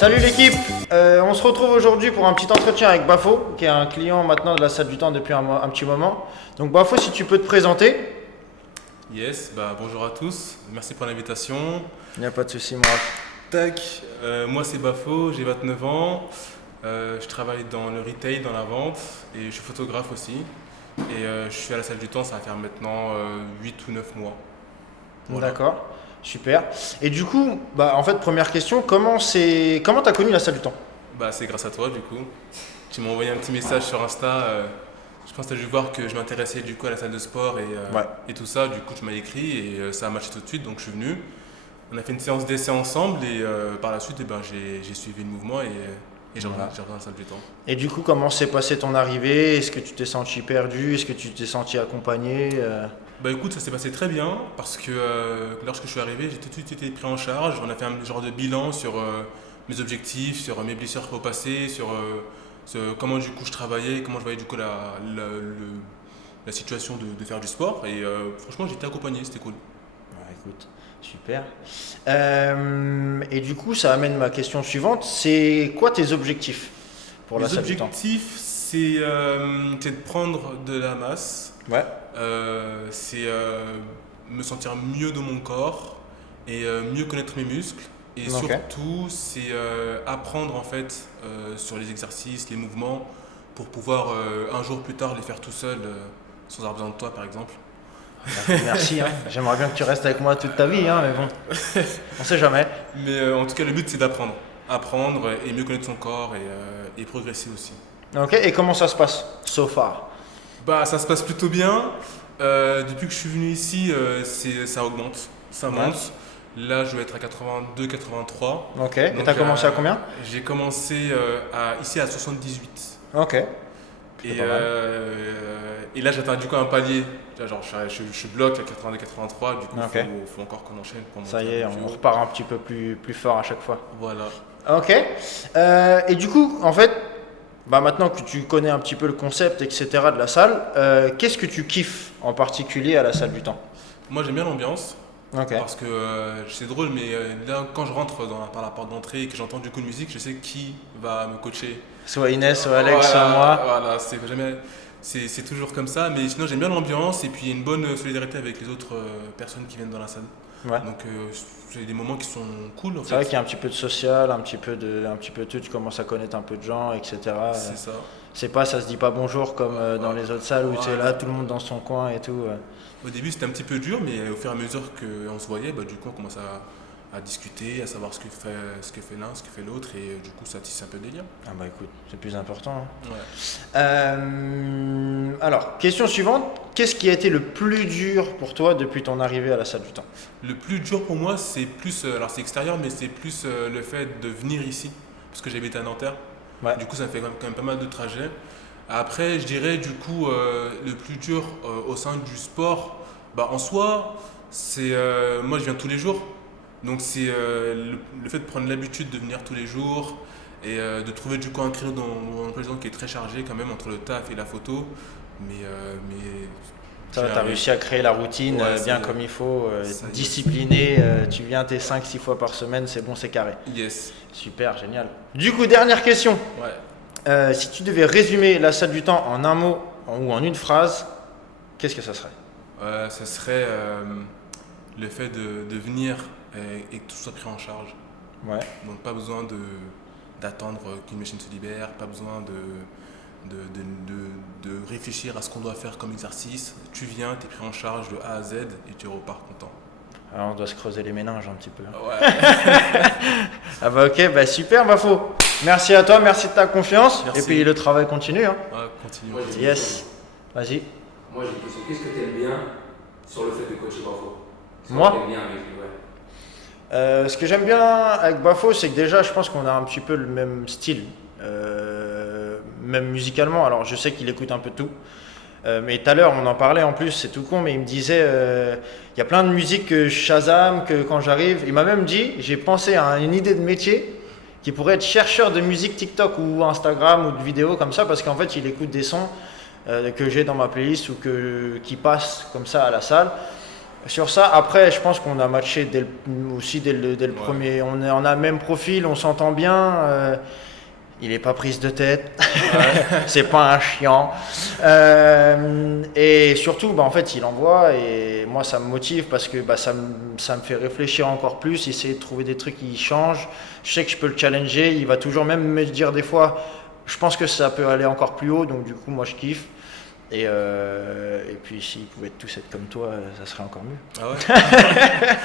Salut l'équipe, on se retrouve aujourd'hui pour un petit entretien avec Bafo, qui est un client maintenant de la salle du temps depuis un petit moment. Donc Bafo, si tu peux te présenter. Yes, bonjour à tous, merci pour l'invitation. Il n'y a pas de souci, moi. Tac, moi c'est Bafo, j'ai 29 ans, je travaille dans le retail, dans la vente et je suis photographe aussi. Et je suis à la salle du temps, ça va faire maintenant 8 ou 9 mois. Voilà. D'accord, super. Et du coup, en fait, première question, comment t'as connu la salle du temps? C'est grâce à toi du coup. Tu m'as envoyé un petit message sur Insta, je pense que tu as dû voir que je m'intéressais du coup à la salle de sport Ouais. et tout ça. Du coup tu m'as écrit et ça a matché tout de suite, donc je suis venu. On a fait une séance d'essai ensemble et par la suite j'ai suivi le mouvement et j'ai Voilà. rejoint la salle du temps. Et du coup, comment s'est passée ton arrivée? Est-ce que tu t'es senti perdu? Est-ce que tu t'es senti accompagné? Écoute, ça s'est passé très bien parce que lorsque je suis arrivé, j'ai tout de suite été pris en charge. On a fait un genre de bilan sur mes objectifs, sur mes blessures au passé, sur comment du coup je travaillais, comment je voyais du coup la situation de faire du sport. Et franchement, j'ai été accompagné, c'était cool. Ouais, écoute, super. Et du coup, ça amène ma question suivante. C'est quoi tes objectifs pour la Mes salle du temps? objectifs, c'est de prendre de la masse, Ouais. c'est me sentir mieux dans mon corps et mieux connaître mes muscles. Et Ok. surtout, c'est apprendre en fait sur les exercices, les mouvements, pour pouvoir un jour plus tard les faire tout seul, sans avoir besoin de toi par exemple. Merci, hein. J'aimerais bien que tu restes avec moi toute ta vie, hein, mais bon, on sait jamais. Mais en tout cas, le but c'est d'apprendre. Apprendre et mieux connaître son corps et progresser aussi. Ok, et comment ça se passe so far? Ça se passe plutôt bien. Depuis que je suis venu ici, ça augmente, ça Ouais. monte. Là, je vais être à 82, 83. Ok, et Donc, t'as commencé à combien? J'ai commencé ici à 78. Ok, Et, pas mal. et là, j'atteins du coup un palier. Là, genre, je bloque à 82, 83. Du coup, il Ok. faut encore qu'on enchaîne pour Ça monter y est, un peu plus on haut. repart un petit peu plus fort à chaque fois. Voilà. Ok, et du coup, en fait, maintenant que tu connais un petit peu le concept, etc. de la salle, qu'est-ce que tu kiffes en particulier à la salle du temps? Moi, j'aime bien l'ambiance. Ok, Parce que c'est drôle, mais là, quand je rentre par la porte d'entrée et que j'entends du coup de musique, je sais qui va me coacher. soit Inès, soit Alex, soit moi. Voilà, c'est toujours comme ça. Mais sinon, j'aime bien l'ambiance et puis il y a une bonne solidarité avec les autres personnes qui viennent dans la salle. Ouais. Donc, c'est des moments qui sont cool en C'est vrai fait. qu'il y a un petit peu de social, un petit peu de tout, tu commences à connaître un peu de gens, etc. C'est ça. Ça se dit pas bonjour comme dans les autres salles où c'est là, Voilà. tout le monde dans son coin et tout. Au début, c'était un petit peu dur, mais au fur et à mesure qu'on se voyait, du coup, on commence à discuter, à savoir ce que fait l'un, ce que fait l'autre, et du coup, ça tisse un peu des liens. Ah bah écoute, c'est plus important, hein. Ouais. Alors, question suivante, qu'est-ce qui a été le plus dur pour toi depuis ton arrivée à la salle du temps? Le plus dur pour moi, c'est plus, alors c'est extérieur, mais c'est plus le fait de venir ici, parce que j'habite à Nanterre. Ouais. Du coup, ça me fait quand même pas mal de trajets. Après, je dirais du coup, le plus dur au sein du sport, en soi, c'est moi je viens tous les jours. Donc c'est le fait de prendre l'habitude de venir tous les jours et de trouver du coup un créneau dans mon emploi du temps qui est très chargé quand même entre le taf et la photo. Mais Ça j'y va, t'as arrive. réussi à créer la routine Ouais, bien ça- comme il faut, ça y est. discipliné, tu viens tes 5-6 fois par semaine, c'est bon, c'est carré. Yes. Super, génial. Du coup, dernière question. Ouais. Si tu devais résumer la salle du temps en un mot ou en une phrase, qu'est-ce que ça serait? Ça serait le fait de venir et que tout soit pris en charge. Ouais. Donc pas besoin d'attendre qu'une machine se libère, pas besoin de réfléchir à ce qu'on doit faire comme exercice. Tu viens, tu es pris en charge de A à Z et tu repars content. Alors on doit se creuser les méninges un petit peu. Ouais. Ah bah ok, bah super Bafo. Merci à toi, merci de ta confiance. Merci. Et puis le travail continue, hein. Ouais, continue. Moi, j'ai- Yes. Vas-y. Moi j'ai une question. Qu'est-ce que tu aimes bien sur le fait de coacher Bafo? Moi T'aimes bien avec lui, ouais. Ce que j'aime bien avec Bafo, c'est que déjà, je pense qu'on a un petit peu le même style, même musicalement. Alors, je sais qu'il écoute un peu tout, mais tout à l'heure, on en parlait en plus, c'est tout con, mais il me disait, il y a plein de musiques que je Shazam, que quand j'arrive, il m'a même dit, j'ai pensé à une idée de métier qui pourrait être chercheur de musique TikTok ou Instagram ou de vidéos comme ça, parce qu'en fait, il écoute des sons que j'ai dans ma playlist ou qui passent comme ça à la salle. Sur ça, après, je pense qu'on a matché aussi dès le Ouais. premier. On a le même profil, on s'entend bien. Il est pas prise de tête. C'est pas un chiant. Et surtout, bah, en fait, il envoie et moi, ça me motive parce que bah, ça me fait réfléchir encore plus, essayer de trouver des trucs qui changent. Je sais que je peux le challenger. Il va toujours même me dire des fois, je pense que ça peut aller encore plus haut. Donc, du coup, moi, je kiffe. Et puis, s'ils pouvaient tous être comme toi, ça serait encore mieux. Ah ouais?